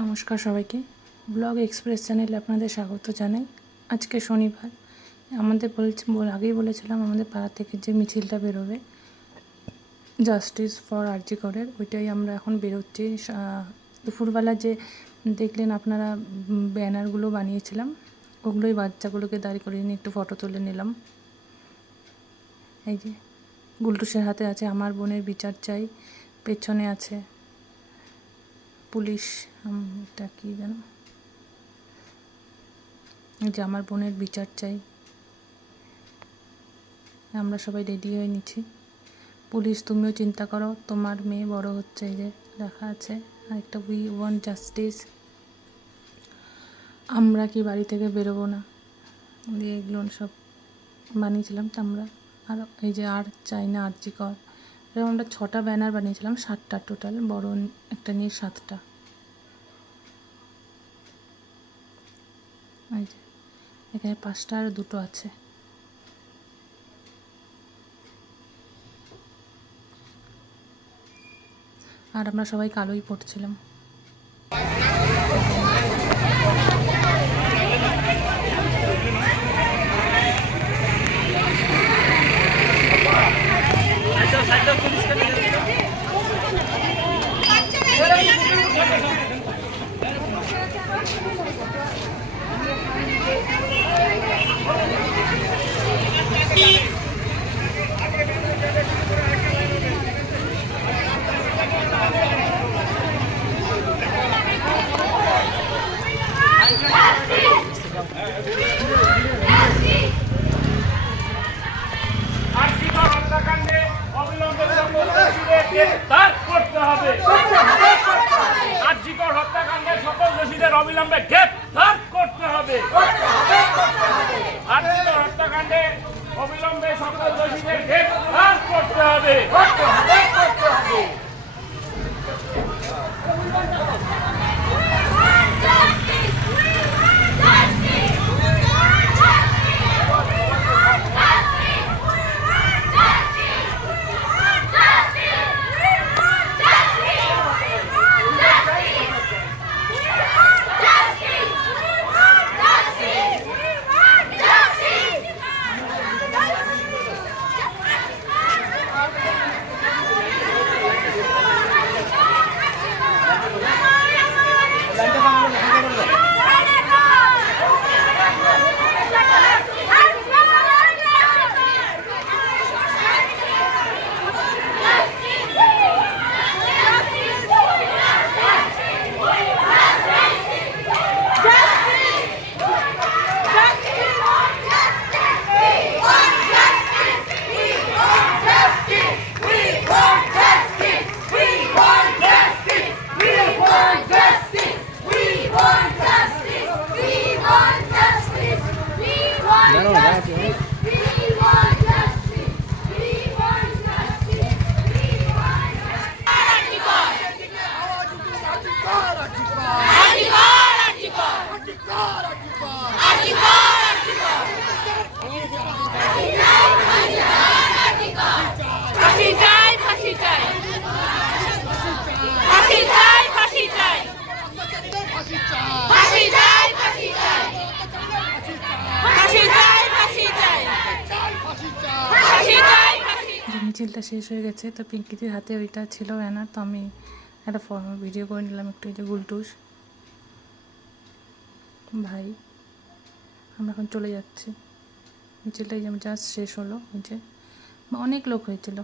নমস্কার সবাইকে। Blog express চ্যানেলে আপনাদের স্বাগত জানাই। আজকে শনিবার। আমাদের বলছি আগেই বলেছিলাম আমাদের পাড়া থেকে যে মিছিলটা বেরোবে জাস্টিস ফর আরজি করের, ওইটাই আমরা এখন বেরোচ্ছি। দুপুরবেলা যে দেখলেন আপনারা ব্যানারগুলো বানিয়েছিলাম, ওগুলোই বাচ্চাগুলোকে দাঁড়িয়ে করিয়ে নিয়ে একটু ফটো তুলে নিলাম। এই যে, গুলটুসের হাতে আছে, আমার বোনের বিচার চাই, পেছনে আছে। পুলিশ এটা কি যেন? যে আমার বোনের বিচার চাই। আমরা সবাই রেডি হয়ে নিচ্ছি। পুলিশ, তুমিও চিন্তা করো, তোমার মেয়ে বড় হচ্ছে এই যে লেখা আছে। আর একটা উই ওয়ান জাস্টিস আমরা কি বাড়ি থেকে বেরোবো না? দিয়ে এগুলো সব বানিয়েছিলাম তো আমরা। আর এই যে আর চাই না আরজি কর। এরকম আমরা ছটা ব্যানার বানিয়েছিলাম, সাতটা টোটাল বড় একটা নিয়ে সাতটা। এখানে পাঁচটা আর দুটো আছে। আর আমরা সবাই কালোই পড়ছিলাম আর্থিকর হত্যাকাণ্ডে অবিলম্বে সকল দোষীদের গ্রেফতার করতে হবে আর্থিকর হত্যাকাণ্ডে সকল দোষীদের অবিলম্বে গ্রেফতার করতে হবে। হত্যাকাণ্ডে অবিলম্বে সকল দোষীদের গ্রেফতার করতে হবে। graduate. মিছিলটা শেষ হয়ে গেছে, তো পিঙ্কিদির হাতে ওইটা ছিল ব্যানার, তো আমি একটা ফর্ম ভিডিও করে নিলাম একটু এই যে গুলটুস। ভাই, আমরা এখন চলে যাচ্ছি। মিছিলটা এই যে, জাস্ট শেষ হলো, এই যে, অনেক লোক হয়েছিল।